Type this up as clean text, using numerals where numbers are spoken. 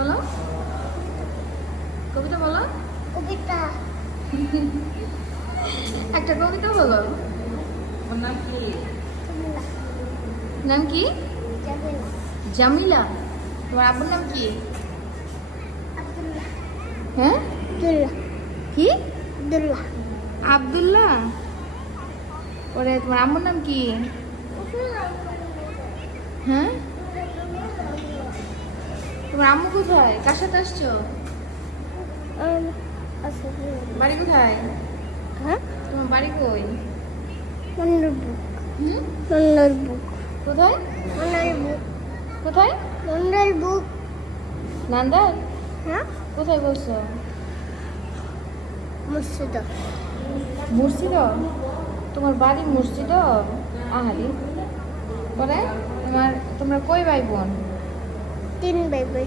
বলো, কবিতা বলো, কবিতা একটা কবিতা বলো। ওর নাম কি? জামিলা নাম কি? জামিলা জামিলা। তোমার আব্বুর নাম কি? আব্দুল্লাহ হ্যাঁ, আব্দুল্লাহ কি? আব্দুল্লাহ আব্দুল্লাহ। ওরে তোমার আম্মুর নাম কি? হ্যাঁ, তোমার আম্মু কোথায়? কার সাথে আসছো? বাড়ি কোথায়? হ্যাঁ তোমার বাড়ি কই? মন্ডল বুক হুম, মন্ডল বুক কোথায়? মন্ডল বুক কোথায়? মন্ডল বুক নান্দার? হ্যাঁ কোথায় বলছো? মসজিদ মুর্শিদ। তোমার বাড়ি মুর্শিদ? আহারি। পরে তোমরা কই ভাই বোন? 3 ভাই ভাই